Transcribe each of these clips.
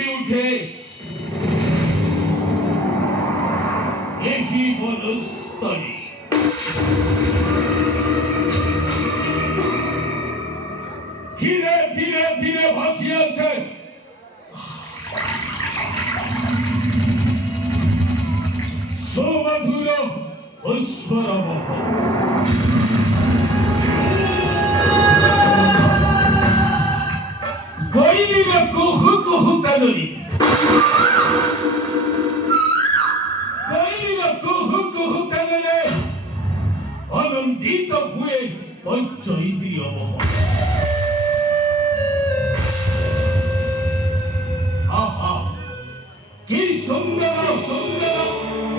কম্পি উঠে একই বনস্থলী। ধীরে ধীরে ধীরে ভাসিয়াছে সুমধুর পুষ্পরমহ। গৈরীর কুহু কুহু কাননী, গৈরীর কুহু কুহু কাননে আনন্দিত হয়ে পঞ্চ ইন্দ্রিয় মোহ। আহা, কি সুন্দর সুন্দর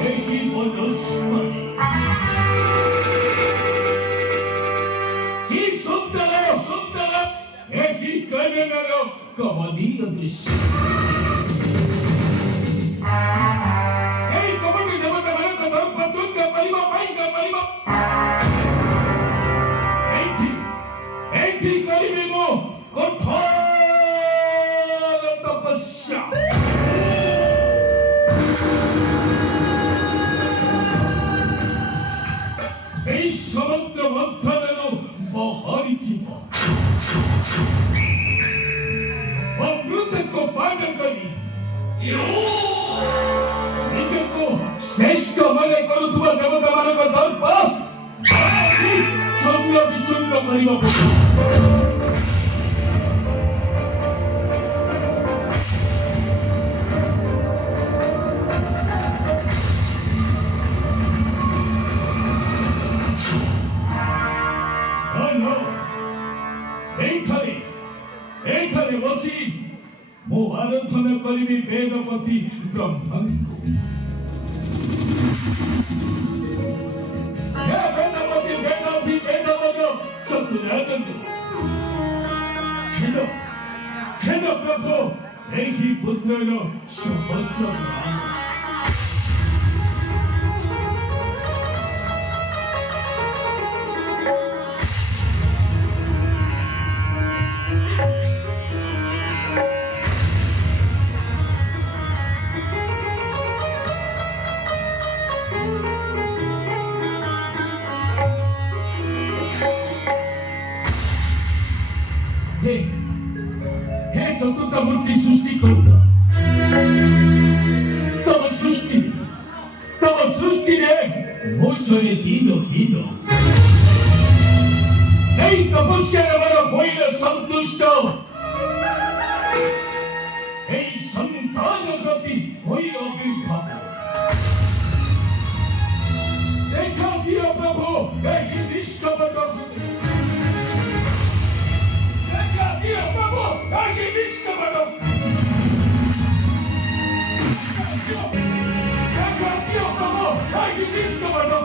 এই বনস্থলী, কি সুন্দর সুন্দর এই কাননের কমনীয় দৃশ্য। এই কমনী দেবতা ମାନଙ୍କ ধর্ম চূর্ণ করিবা পাইবা করিবা, এইটি করিবে মো কঠোর তপস্যা। এই সমুদ্র মন্থনের মহারিথিব অমৃতକୁ ପାନ କରି ନିଜକୁ ଶ୍ରେଷ୍ଠ ମନେ କରୁଥିବା ଦେବତାମାନଙ୍କ ଦର୍ପ ଚୂର୍ଣ୍ଣ ବିଚୂର୍ଣ୍ଣ କରିବାକୁ। এইখানে বসি ମୁଁ ଆରାଧନା କରିବି ବେଦପତି ବ୍ରହ୍ମାଙ୍କୁ। ହେ ବେଦପତି ବେଦପତି ବେଦପଦ ସତ୍ୟନାରାୟଣଙ୍କୁ କ୍ଷୀର ପ୍ରଭୁ ଏହି ପୁତ୍ରର ସହସ୍ର ପ୍ରାଣ। हे चतुर्थ मूर्ति सृष्टि करता तब सृष्टि रे मोचरे दीनहीन এই তপস্যার আমার হইলে সন্তুষ্ট, এই সন্তান প্রতি হইল বিভাব। দেখা দিও প্রভু এই নিষ্কপট, দেখা দিও প্রভু এই নিষ্কপট, দেখা দিও প্রভু এই নিষ্কপট।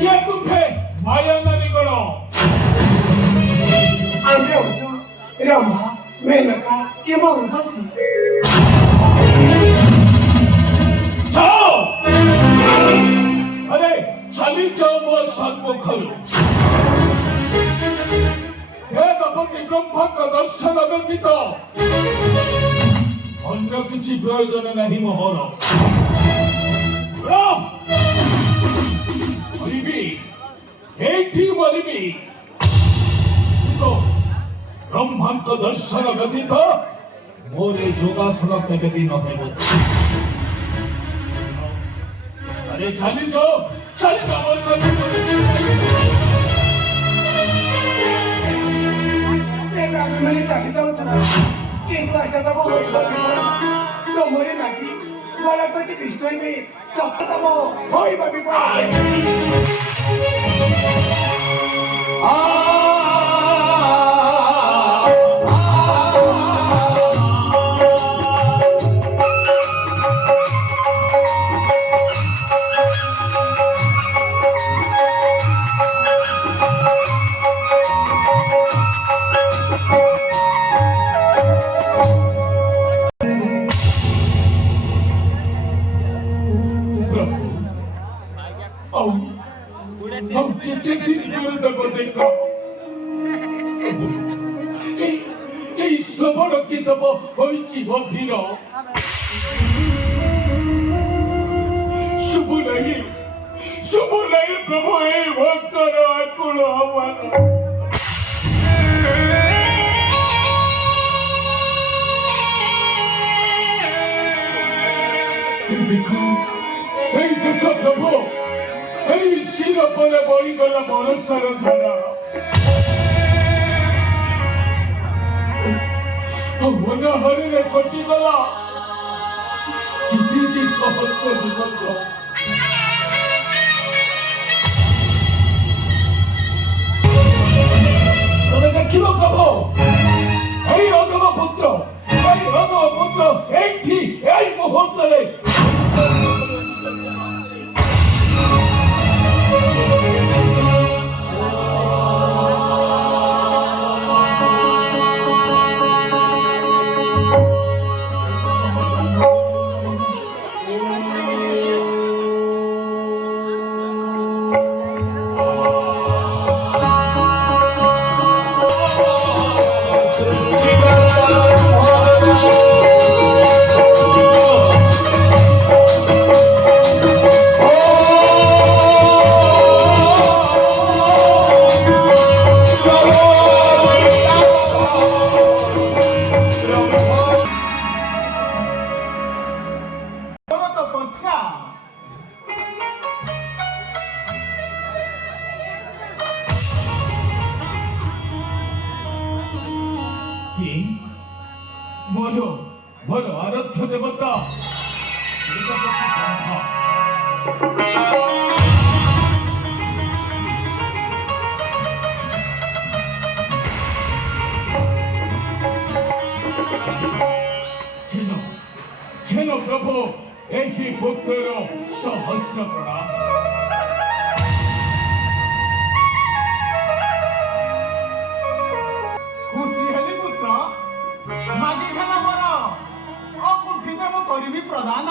Dia tupe mayan na nikono. Anda itu Rama, Menaka, ia mau pasti. Ciao. अरे चली जाओ वो सन्मुखल हे तपति ब्रह्म का दर्शन व्यतीत अन्य किसी प्रयोजन नहीं मोहन राम मरिबी एठी मरिबी तो ब्रह्म का दर्शन व्यतीत मोरे योगासन केबे भी न हेबो अरे चली जाओ Memang cari tahu cara. Kita ada apa boleh buat? Tomori nanti, malah pergi pistol ini. Siapa tahu? Hoi babi babi. शुभ नहीं प्रभु हे भक्त आकुल हमारा देखो प्रभु शिर पर बड़ीगला बरसार धारा मन हरे कटिगला सहस्र दिवस ଦେଖିବ ପ୍ରଭୁ ଏଇ ଅଧମ ପୁତ୍ର ଏଇଠି ଏଇ ମୁହୂର୍ତ୍ତରେ ମୋର ଆରାଧ୍ୟ ଦେବତା ଖେଳ ପ୍ରଭୁ ଏହି ପୁତ୍ରର ସହସ୍ର ପ୍ରଣାମ ଖୁସି ହେଲି ପୁତ୍ର ମାଗି ଖେଳ ମୋର ଅକୁଣ୍ଠିତ ମୁଁ କରିବି ପ୍ରଦାନ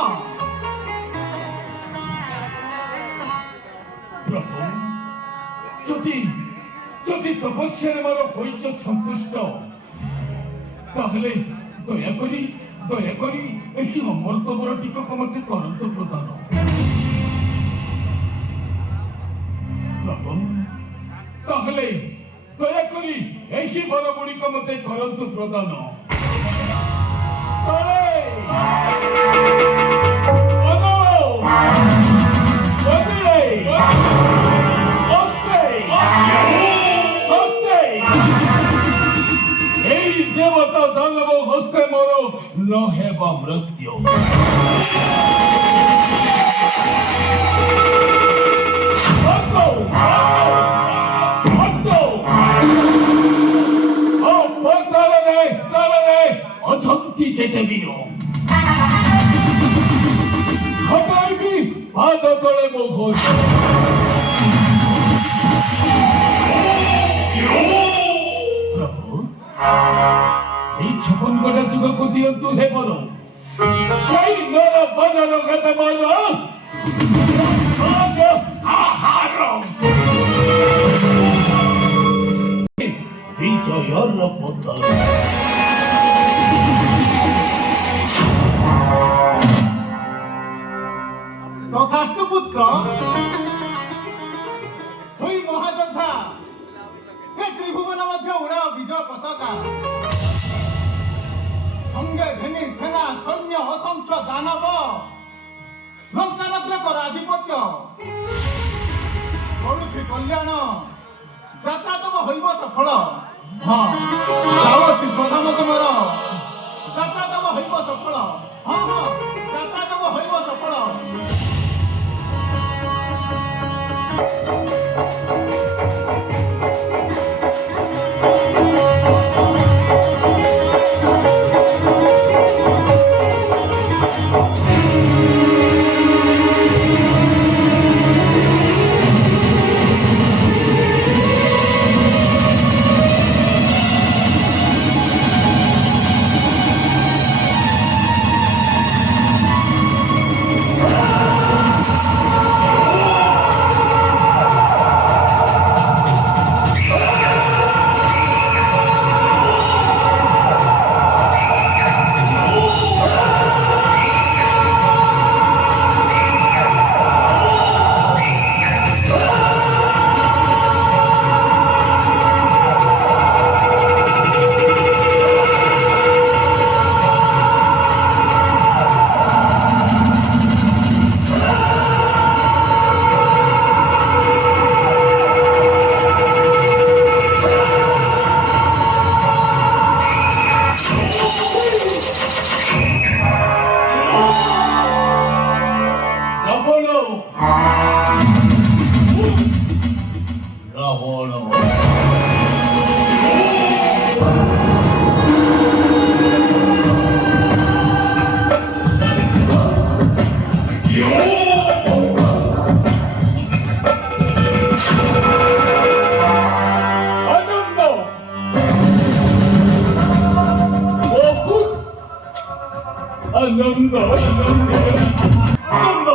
ପ୍ରଭୁ ଯଦି ତପସ୍ୟାରେ ମୋର ହୋଇଛ ସନ୍ତୁଷ୍ଟ ତାହେଲେ ଦୟାକରି ଏହି ଅମୃତବର ଟିକକ ମୋତେ କରନ୍ତୁ ପ୍ରଦାନ ପ୍ରଭୁ ତାହେଲେ ଦୟାକରି ଏହି ବର ଗୁଡ଼ିକ ମୋତେ କରନ୍ତୁ ପ୍ରଦାନ देवता दानव हस्ते मोर न हेबा मृत्यु मोहन प्रभु এই ছপন কটা যুগକୁ ଦିଅନ୍ତୁ ହେ ବର ସେଇ ନର ବନର ଗତ ବର ଆହାର ବିଜୟର ପତାକା তথাস্তু পুত্র ওই মহাযোদ্ধা হে ত্রিভুবন মধ্যে উড়াও বিজয় পতাকা সঙ্গে ঘেনি সেনা সৈন্য অসংখ্য দানব লঙ্কানগ্রে কর আধিপত্য করুছি কল্যাণ যাত্রা তব হইব সফল হ্যাঁ যাওছি প্রধান তোমার যাত্রা তব হইব সফল হ্যাঁ হ্যাঁ যাত্রা তব হইব সফল আনন্দ আনন্দ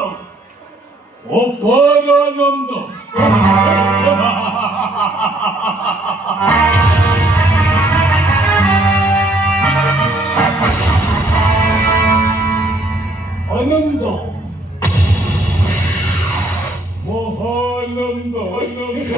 অপর আনন্দ আনন্দ মহানন্দ আনন্দ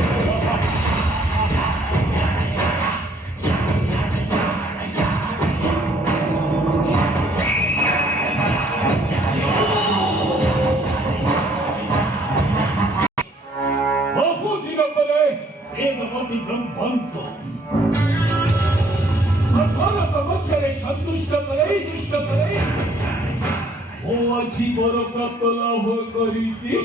ब्रह्मांत कठोर तपस्या संतुष्ट करे दुष्ट करे ओ अच्छी बर प्राप्त लाभ करिछि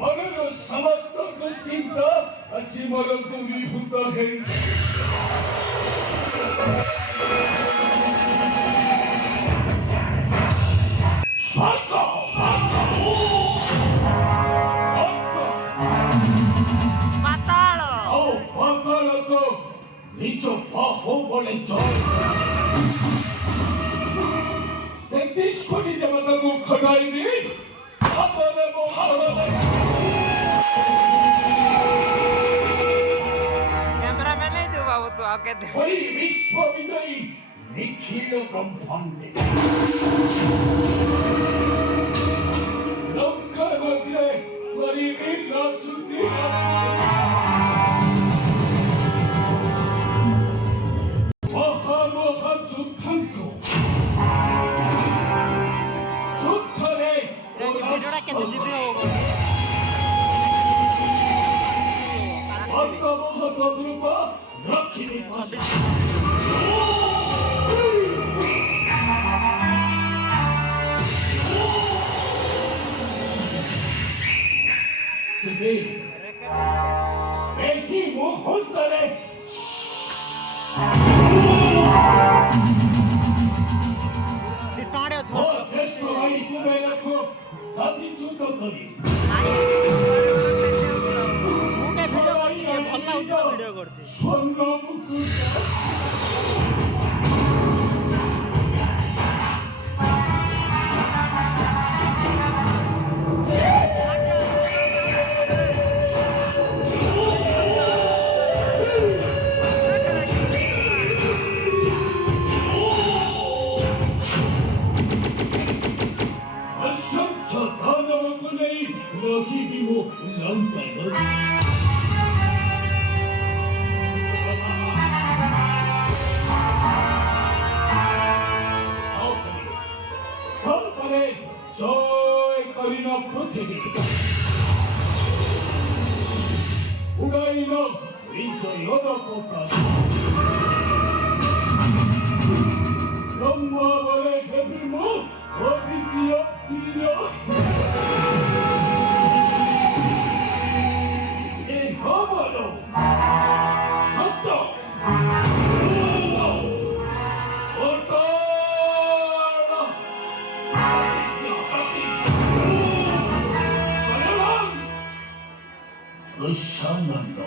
मनर समस्त दुश्चिंता अच्छी मोर दूरीभूत है Nicho baho bole joy. Tentish koti devata ko khadai ni. Atare mo atare. Cameraman नहीं जो बाबू तो आप कहते हैं कोई विश्व विजयी निखिल ब्रह्मांडे लंका मध्य गरीबी नाचुती মহা যুদ্ধান্ত যুদ্ধরে ভিডিওটা কেটে দিতে হবে অন্তমহ তদ্রূপ রক্ষিণী একই মুহূর্তে दिखाड़े हो ଯୁଦ୍ଧକରି ମୁଁ କେ ଭିଡିଓ କରୁଛି ଭଲ ଲାଗୁଛି ତ ଭିଡିଓ କରୁଛି ସ୍ୱର୍ଣ୍ଣ ମୁକୁଟ ଅସଂଖ୍ୟ ଦାନବକୁ ନେଇ ରହିବି ମୁଁ ଲଙ୍କାରେ। ତାପରେ ଜୟ କରିନ ପୃଥିବୀ ଉଗାଇନ ବିଜୟର ପତାକା ବ୍ରହ୍ମାବରେ ହେବି ମୁଁ ଅଦ୍ୱିତୀୟ ବୀର ଏ ଖବର ସତ୍ୟ Shanando.